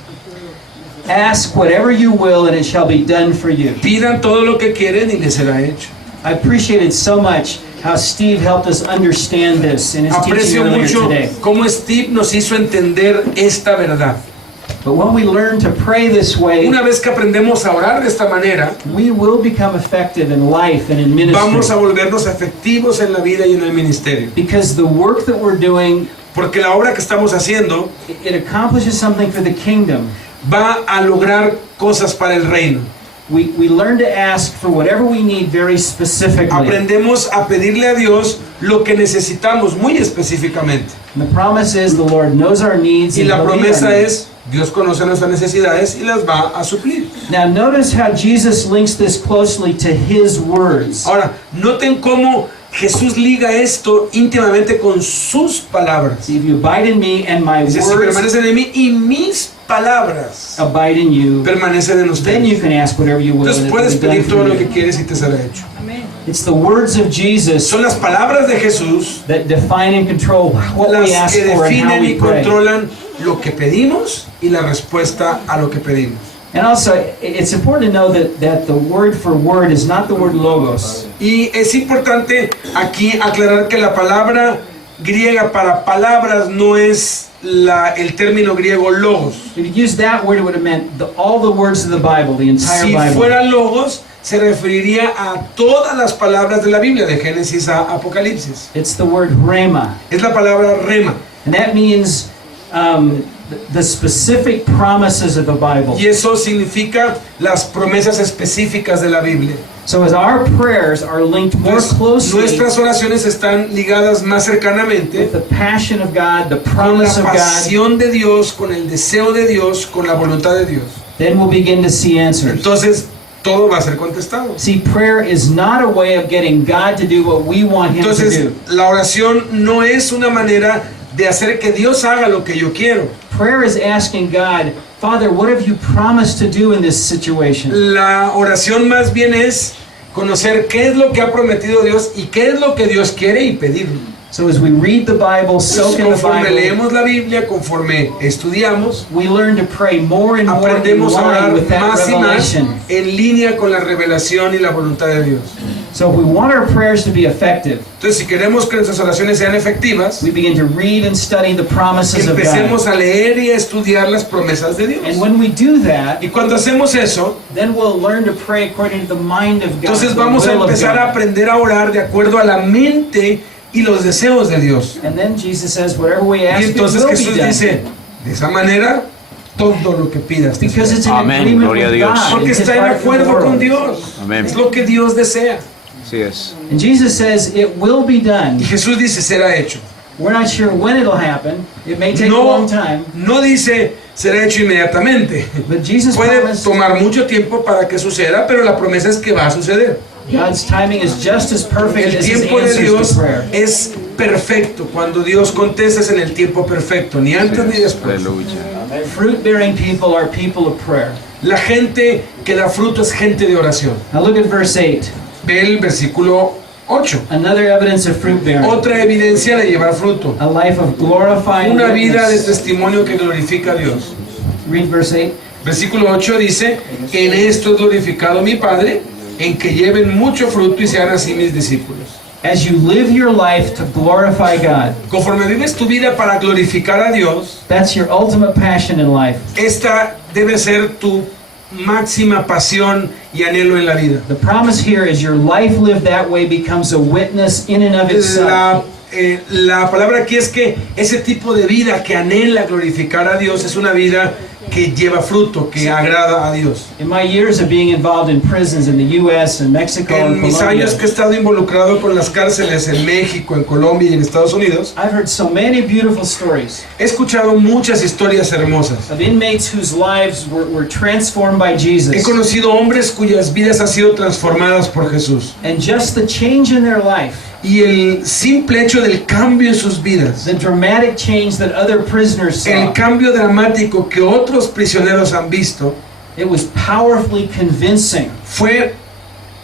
Ask whatever you will and it shall be done for you. Pidan todo lo que quieren y les será hecho. I appreciated so much how Steve helped us understand this in his teaching Aprecio earlier mucho today. cómo Steve nos hizo entender esta verdad. But when we learn to pray this way, Una vez que aprendemos a orar de esta manera, we will become effective in life and in vamos a ministry. volvernos efectivos en la vida y en el ministerio. Because the work that we're doing, Porque la obra que estamos haciendo it accomplishes something for the kingdom. va a lograr cosas para el reino. We learn to ask for whatever we need very specifically. Aprendemos a pedirle a Dios lo que necesitamos muy específicamente. And the promise is the Lord knows our needs Y and la he'll meet our promesa needs. es, Dios conoce nuestras necesidades y las va a suplir. Now notice how Jesus links this closely to his words. Ahora, noten cómo Jesús liga esto íntimamente con sus palabras. See, if you abide in me and my Dice, si words permanecen en mí y mis palabras abide in you, permanecen en then you ustedes. can ask whatever you will. Entonces and it puedes will be done pedir for todo lo you. que quieres y te será hecho. It's the words of Jesus Son las palabras de Jesús that define and control what we las ask que for and how definen we y pray. controlan lo que pedimos y la respuesta a lo que pedimos. And also, it's important to know that the word for word is not the word logos. Y es importante aquí aclarar que la palabra griega para palabras no es el término griego logos. If you use that word, it would have meant all the words of the Bible, the entire Si Bible. fuera logos, se referiría a todas las palabras de la Biblia, de Génesis a Apocalipsis. It's the word rhema. Es la palabra rema. And that means the specific promises of the Bible. Y eso significa las promesas específicas de la Biblia. So as our prayers are linked more Entonces, closely nuestras oraciones están ligadas más cercanamente with the passion of God, the con promise la of God, pasión de Dios, con el deseo de Dios, con la voluntad de Dios. then we'll begin to see answers. Entonces, todo va a ser contestado. See, prayer is not a way of getting God to do what we want Him to Entonces, do. la oración no es una manera de hacer que Dios haga lo que yo quiero. Prayer is asking God, Father, what have you promised to do in this situation? La oración más bien es conocer qué es lo que ha prometido Dios y qué es lo que Dios quiere y pedirlo. So as we read the Bible, soak in the Conforme Bible, leemos la Biblia, conforme estudiamos, we learn to pray more and more in aprendemos a line orar with that más y más revelation. en línea con la revelación y la voluntad de Dios. So if we want our prayers to be effective, Entonces, si queremos que nuestras oraciones sean efectivas, we begin to read and study the que promises of God. empecemos a leer y a estudiar las promesas de Dios. And when we do that, Y cuando hacemos eso, then we'll learn to pray according to the mind of God. entonces the vamos a will of empezar a God. aprender a orar de acuerdo a la mente y los deseos de Dios. And then Jesus says, whatever we Y ask, it entonces will Jesús be done. dice, de esa manera, todo lo que pidas te Because será. it's in Amén, agreement gloria a with Dios. God. Porque It's His está en heart for the acuerdo con world. Dios. Amén. Es lo que Dios desea. Así es. And Jesus says, it will be done. Y Jesús dice, será hecho. We're not sure when it'll happen. It may take a No, long time. no dice, será hecho inmediatamente. But Jesus Puede promised tomar mucho tiempo para que suceda, pero la promesa es que va a suceder. God's timing is just as perfect El as His tiempo de answers Dios to prayer. es perfecto. Cuando Dios contesta es en el tiempo perfecto, ni antes ni después. Aleluya. Fruit-bearing people are people of prayer. La gente que da fruto es gente de oración. Now look at verse 8. Ve el versículo 8. Another evidence of fruit-bearing. Otra evidencia de llevar fruto. A life of glorifying Una vida de witness. testimonio que glorifica a Dios. Read verse 8. Versículo 8 dice, en esto es glorificado mi Padre, en que lleven mucho fruto y sean así mis discípulos. As you live your life to glorify God, Conforme vives tu vida para glorificar a Dios, that's your ultimate passion in life. esta debe ser tu máxima pasión y anhelo en la vida. The promise here is your life lived that way becomes a witness in and of itself. La palabra aquí es que ese tipo de vida que anhela glorificar a Dios es una vida que lleva fruto, que agrada a Dios. In my years of being involved in prisons in the U.S. and Mexico En and mis Colombia, años que he estado involucrado con las cárceles en México, en Colombia y en Estados Unidos, I've heard so many beautiful stories he escuchado muchas historias hermosas. of inmates whose lives were transformed by He Jesus. conocido hombres cuyas vidas han sido transformadas por Jesús. And just the change in their life, Y el simple hecho del cambio en sus vidas, the dramatic change that other prisoners el saw, cambio dramático que otros prisioneros han visto, it was powerfully convincing. fue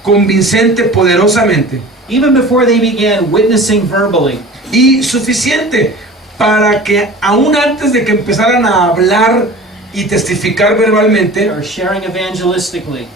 convincente poderosamente Even before they began witnessing verbally, y suficiente para que aún antes de que empezaran a hablar y testificar verbalmente, or sharing evangelistically,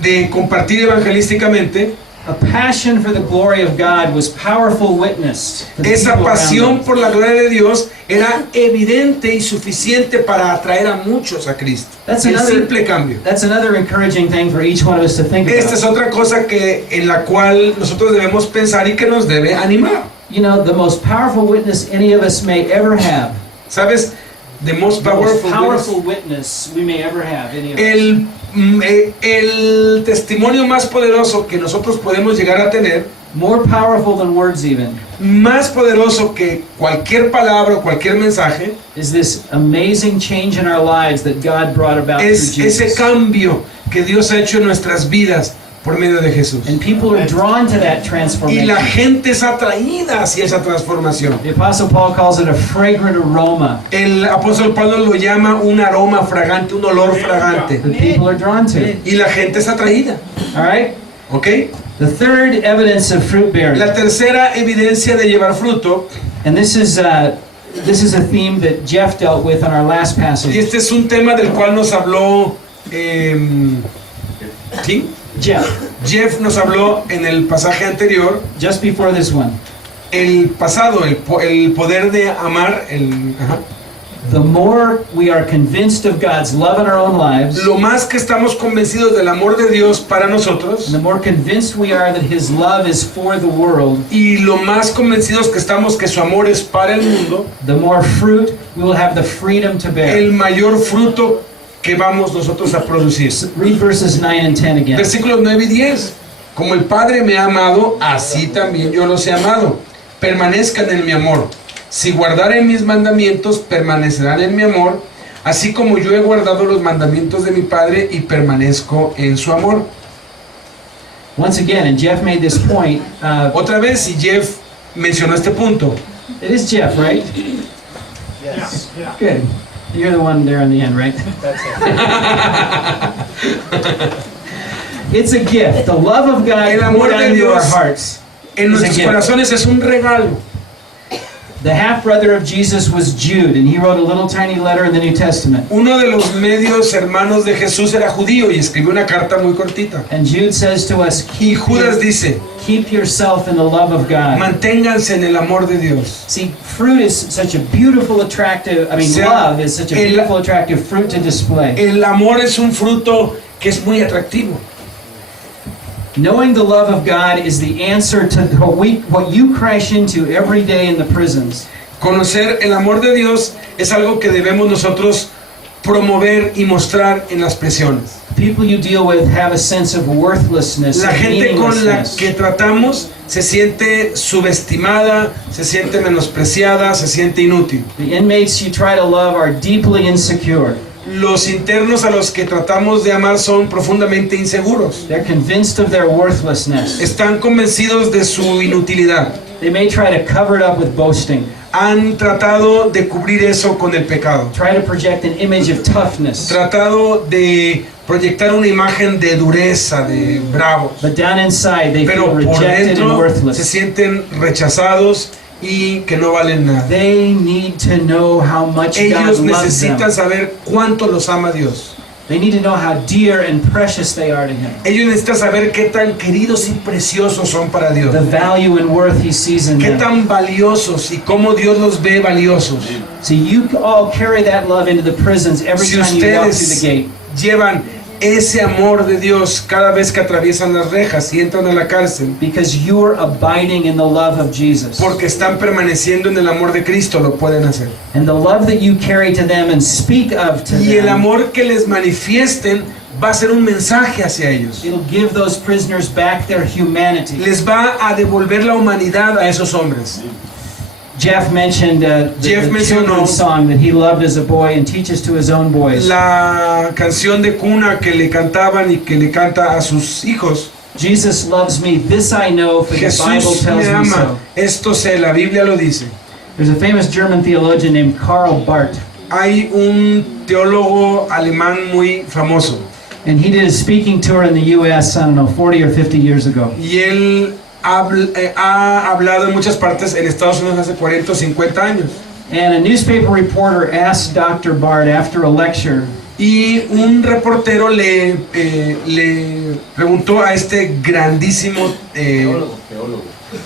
de compartir evangelísticamente, a passion for the glory of God was powerful witness to the esa people around pasión them. por la gloria de Dios era evidente y suficiente para atraer a muchos a Cristo. That's El another- simple cambio. That's another encouraging thing for each one of us to think Esta es about. otra cosa en la cual nosotros debemos pensar y que nos debe animar. You know, the most powerful witness any of us may ever have. ¿Sabes? The most The most powerful powerful witness we may ever have, any of us. el testimonio más poderoso que nosotros podemos llegar a tener, More powerful than words even, más poderoso que cualquier palabra o cualquier mensaje, is this amazing change in our lives that God brought about es through ese Jesus. cambio que Dios ha hecho en nuestras vidas por medio de Jesús. And people are drawn to that Y transformation. la gente es atraída hacia esa transformación. The Apostle Paul calls it a fragrant aroma El apóstol Pablo lo llama un aroma fragante, un olor fragante. that people are drawn to. Y la gente es atraída. All right? ¿Ok? The third evidence of fruit bearing, La tercera evidencia de llevar fruto, and this is a theme that Jeff dealt with on our last y passage. este es un tema del cual nos habló ¿sí? Jeff, Nos habló en el pasaje anterior, just before this one. el pasado, el poder de amar, The more we are convinced of God's love in our own lives, lo más que estamos convencidos del amor de Dios para nosotros, the more convinced we are that His love is for the world, y lo más convencidos que estamos que su amor es para el mundo, the more fruit we will have the freedom to bear. el mayor fruto que vamos nosotros a producir. Read verses 9 and 10 again. Versículos 9 y 10. Como el Padre me ha amado, así también yo los he amado. Permanezcan en mi amor. Si guardaren mis mandamientos, permanecerán en mi amor, así como yo he guardado los mandamientos de mi Padre y permanezco en su amor. Once again, and Jeff made this point. Otra vez, y Jeff mencionó este punto. It is Jeff, right? Yes. Yeah. Good. You're the one there on the end, right? That's it. It's a gift. The love of God El amor poured de into our Dios hearts. En It's a nuestros gift. corazones es un regalo. The half-brother of Jesus was Jude, and he wrote a little tiny letter in the New Testament. Uno de los medios hermanos de Jesús era judío y escribió una carta muy cortita. And Jude says to us, Y Judas dice, keep yourself in the love of God. manténganse en el amor de Dios. See, fruit is such a beautiful, attractive, love is such a beautiful, attractive fruit to display. El amor es un fruto que es muy atractivo. Knowing the love of God is the answer to what you crash into every day in the prisons. Conocer el amor de Dios es algo que debemos nosotros promover y mostrar en las prisiones. People you deal with have a sense of worthlessness, La and gente con la meaninglessness. que tratamos se siente subestimada, se siente menospreciada, se siente inútil. The inmates you try to love are deeply insecure. Los internos a los que tratamos de amar son profundamente inseguros. They're convinced of their worthlessness. Están convencidos de su inutilidad. They may try to cover it up with boasting, Han tratado de cubrir eso con el pecado. try to project an image of toughness. Tratado de proyectar una imagen de dureza, de bravos. But down inside, they Pero feel por rejected and dentro se worthless. sienten rechazados y que no valen nada. They need to know how much God Ellos loves necesitan them. saber cuánto los ama Dios. They need to know how dear and precious they are to Him. Ellos necesitan saber qué tan queridos y preciosos son para Dios. The value and worth He sees in Qué them. tan valiosos y cómo Dios los ve valiosos. See, you all carry that love into the prisons every Si time you walk through the ustedes gate. llevan ese amor de Dios cada vez que atraviesan las rejas y entran a la cárcel, Because you're abiding in the love of Jesus. porque están permaneciendo en el amor de Cristo, lo pueden hacer. And the love that you carry to them and speak of to Y el them, amor que les manifiesten va a ser un mensaje hacia ellos. it'll give those prisoners back their humanity. Les va a devolver la humanidad a esos hombres. Jeff mentioned Jeff the mencionó children's song that he loved as a boy and teaches to his own boys. La canción de cuna que le cantaban y que le canta a sus hijos. Jesus loves me, this I know, for the Bible Jesús tells me me ama. so. Esto sé, la Biblia lo dice. There's a famous German theologian named Karl Barth, Hay un teólogo alemán muy famoso and he did a speaking tour in the U.S., I don't know, 40 or 50 years ago. y él ha hablado en muchas partes en Estados Unidos hace 40 o 50 años. And a newspaper reporter asked Dr. Barth after a lecture, Y un reportero le preguntó a este grandísimo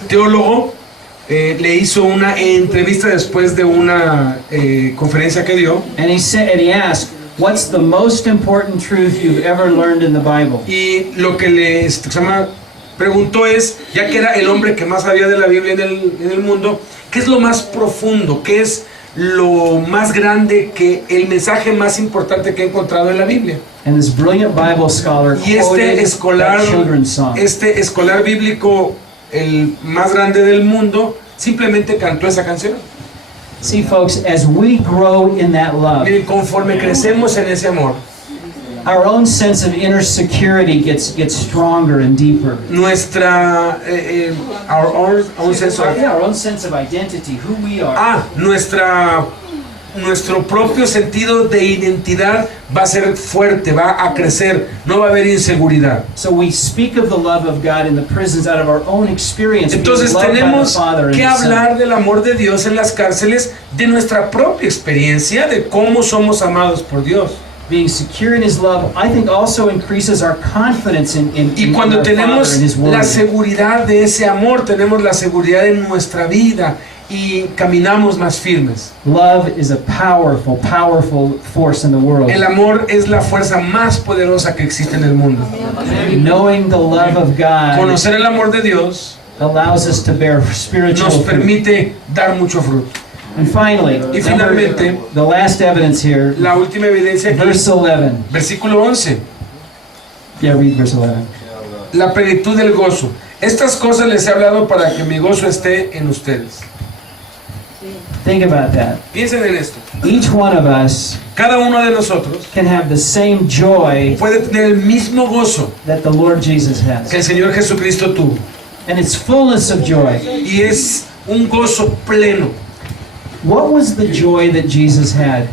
teólogo, le hizo una entrevista después de una conferencia que dio, and he asked, what's the most important truth you've ever learned in the Bible? y lo que le preguntó es, ya que era el hombre que más sabía de la Biblia en el mundo, ¿qué es lo más profundo? ¿Qué es lo más grande, que el mensaje más importante que he encontrado en la Biblia? And this brilliant Bible scholar Y quoted that children's song. este escolar bíblico, el más grande del mundo, simplemente cantó esa canción. See, folks, as we grow in that love, Miren, conforme crecemos en ese amor, our own sense of inner security gets stronger and deeper. nuestra our own sense of, Our own sense of identity, who we are. nuestro propio sentido de identidad va a ser fuerte, va a crecer, no va a haber inseguridad. So we speak of the love of God in the prisons out of our own experience. Being Entonces loved by the tenemos Father and que the Son. hablar del amor de Dios en las cárceles, de nuestra propia experiencia, de cómo somos amados por Dios. being secure in His love, I think also increases our confidence Y in cuando our Father tenemos and His la Word. seguridad de ese amor, tenemos la seguridad en nuestra vida y caminamos más firmes. Love is a powerful, powerful force in the world. El amor es la fuerza más poderosa que existe en el mundo. Knowing the love of God Conocer el amor de Dios allows us to bear spiritual nos fruit. permite dar mucho fruto. And finally, Y finalmente, the last evidence here, la última evidencia aquí, verse 11. versículo 11, Yeah, read verse 11. la plenitud del gozo. Estas cosas les he hablado para que mi gozo esté en ustedes. Think about that. Piensen en esto. Each one of us Cada uno de nosotros can have the same joy puede tener el mismo gozo that the Lord Jesus has. que el Señor Jesucristo tuvo. And it's fullness of joy. Y es un gozo pleno. What was the joy that Jesus had?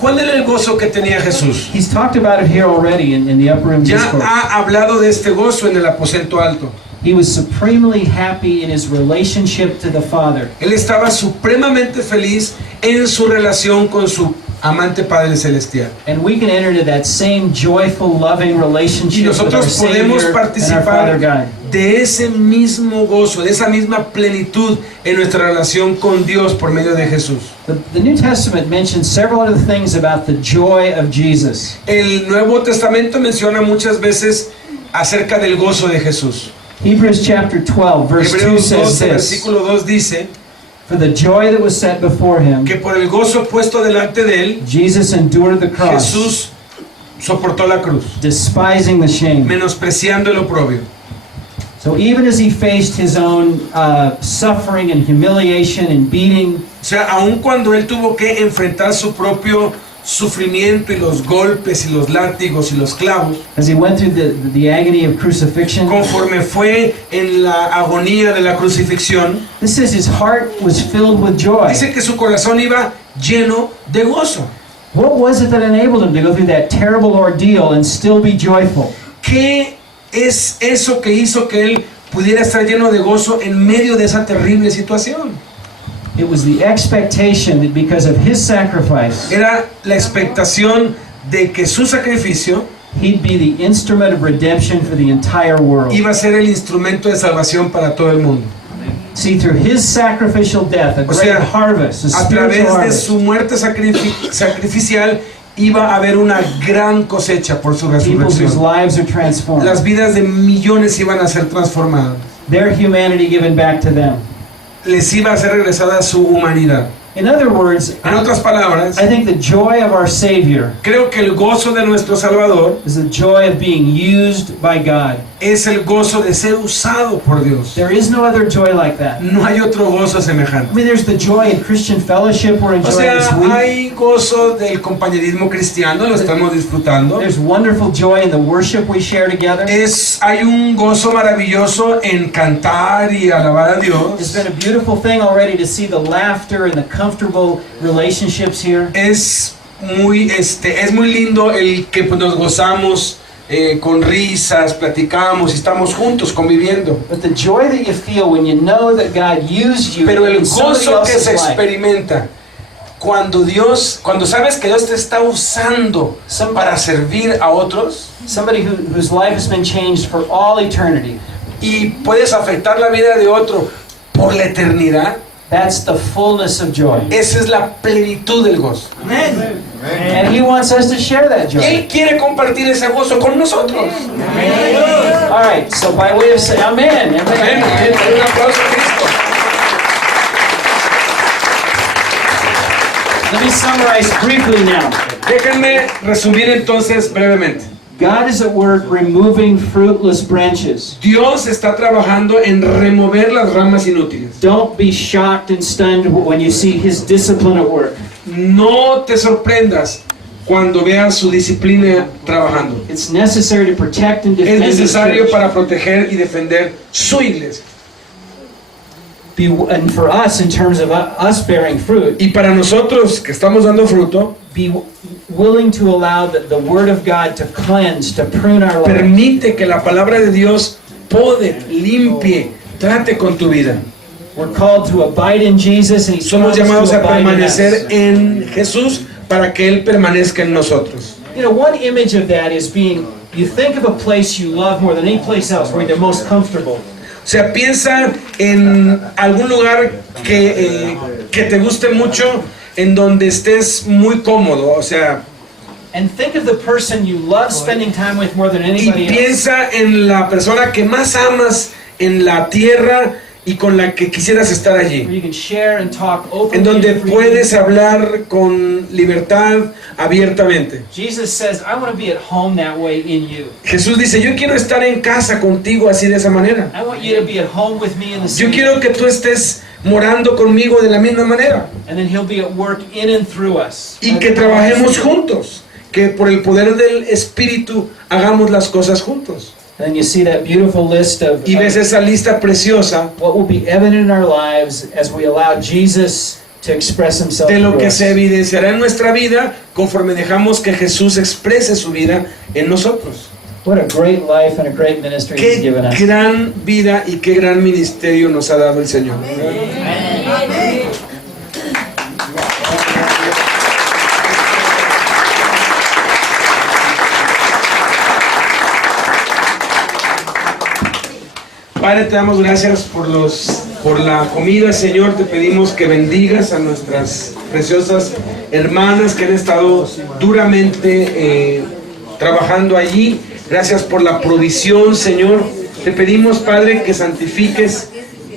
¿Cuál era el gozo que tenía Jesús? He's talked about it here already in the upper room Ya discourse. ha hablado de este gozo en el aposento alto. He was supremely happy in his relationship to the Father. Él estaba supremamente feliz en su relación con su amante Padre Celestial. And we can enter into that same joyful, loving Y relationship with our nosotros podemos Savior and our Father participar God. de ese mismo gozo, de esa misma plenitud en nuestra relación con Dios por medio de Jesús. The New Testament mentions several other things about the joy of Jesus. El Nuevo Testamento menciona muchas veces acerca del gozo de Jesús. Hebrews chapter 12, verse 2 Hebreos says 12, this: versículo 2 dice For the joy that was set before him, que por el gozo puesto delante de él, Jesus endured the cross, Jesús soportó la cruz, despising the shame. menospreciando el oprobio. So even as he faced his own suffering and humiliation and beating, O sea, aun cuando él tuvo que enfrentar su propio sufrimiento y los golpes y los látigos y los clavos, as he went through the agony of crucifixion, conforme fue en la agonía de la crucifixión, this says his heart was filled with joy. dice que su corazón iba lleno de gozo. What was it that enabled him to go through that terrible ordeal and still be joyful? ¿Qué es eso que hizo que él pudiera estar lleno de gozo en medio de esa terrible situación? It was the expectation that because of his sacrifice, Era la expectación de que su sacrificio he'd be the instrument of redemption for the entire world. iba a ser el instrumento de salvación para todo el mundo. See, through his sacrificial death, a O great sea, harvest, a A spiritual través de harvest, su muerte sacrificial iba a haber una gran cosecha por su people whose resurrección. lives are transformed, Las vidas de millones iban a ser transformadas. their humanity given back to them. Les iba a ser regresada su humanidad. In other words, En otras palabras, I think the joy of our Savior creo que el gozo de nuestro Salvador is the joy of being used by God. es el gozo de ser usado por Dios. There is no other joy like that. No hay otro gozo semejante. I mean, there's the joy in Christian fellowship we're O enjoying this sea, week. hay gozo del compañerismo cristiano, lo estamos disfrutando. There's wonderful joy in the worship we share together. Hay un gozo maravilloso en cantar y alabar a It's Dios. been a beautiful thing already to see the laughter and the comfortable relationships here. Es muy lindo el que pues, nos gozamos con risas, platicamos y estamos juntos conviviendo. But the joy that you feel when you know that God used you Pero el in somebody gozo que else's se life, experimenta cuando sabes que Dios te está usando para servir a otros somebody whose life has been changed for all eternity, y puedes afectar la vida de otro por la eternidad, that's the fullness of joy. esa es la plenitud del gozo. And He wants us to share that joy. Él quiere compartir ese gozo con nosotros. All right, so by way of saying, Amen. Amén. Amen. Un aplauso a Cristo. Let me summarize briefly now. Déjenme resumir entonces brevemente. God is at work removing fruitless branches. Dios está trabajando en remover las ramas inútiles. Don't be shocked and stunned when you see His discipline at work. No te sorprendas cuando veas su disciplina trabajando. It's necessary to protect and Es defend His necesario church. para proteger y defender su iglesia. And for us, in terms of us bearing fruit, Y para nosotros que estamos dando fruto, be willing to allow the Word of God to cleanse, to prune our lives. permite que la palabra de Dios pode, limpie, trate con tu vida. We're called to abide in Jesus, and He's Somos promised llamados to a abide in us. permanecer en Jesús para que Él permanezca en nosotros. You know, one image of that is being, you think of a place you love more than any place else, where you're most comfortable. O sea, piensa en algún lugar que te guste mucho, en donde estés muy cómodo, o sea, And think of the person you love spending time with more than y anybody else. piensa en la persona que más amas en la tierra y con la que quisieras estar Where allí, you can share and talk openly en donde and freely. puedes hablar con libertad, abiertamente. Jesus says, I want to be at home that way in you. Jesús dice, yo quiero estar en casa contigo así de esa manera. I want you to be at home with me in the Yo same. quiero que tú estés morando conmigo de la misma manera And then he'll be at work in and through us. y que trabajemos juntos, que por el poder del Espíritu hagamos las cosas juntos. And you see that beautiful list of Y ves esa lista preciosa what will be evident in our lives as we allow Jesus to express himself de lo through que us. se evidenciará en nuestra vida conforme dejamos que Jesús exprese su vida en nosotros. What a great life and a great ministry he's Qué given us. gran vida y qué gran ministerio nos ha dado el Señor. Padre, te damos gracias por la comida, Señor. Te pedimos que bendigas a nuestras preciosas hermanas que han estado duramente trabajando allí. Gracias por la provisión, Señor. Te pedimos, Padre, que santifiques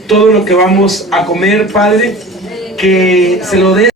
todo lo que vamos a comer, Padre, que se lo des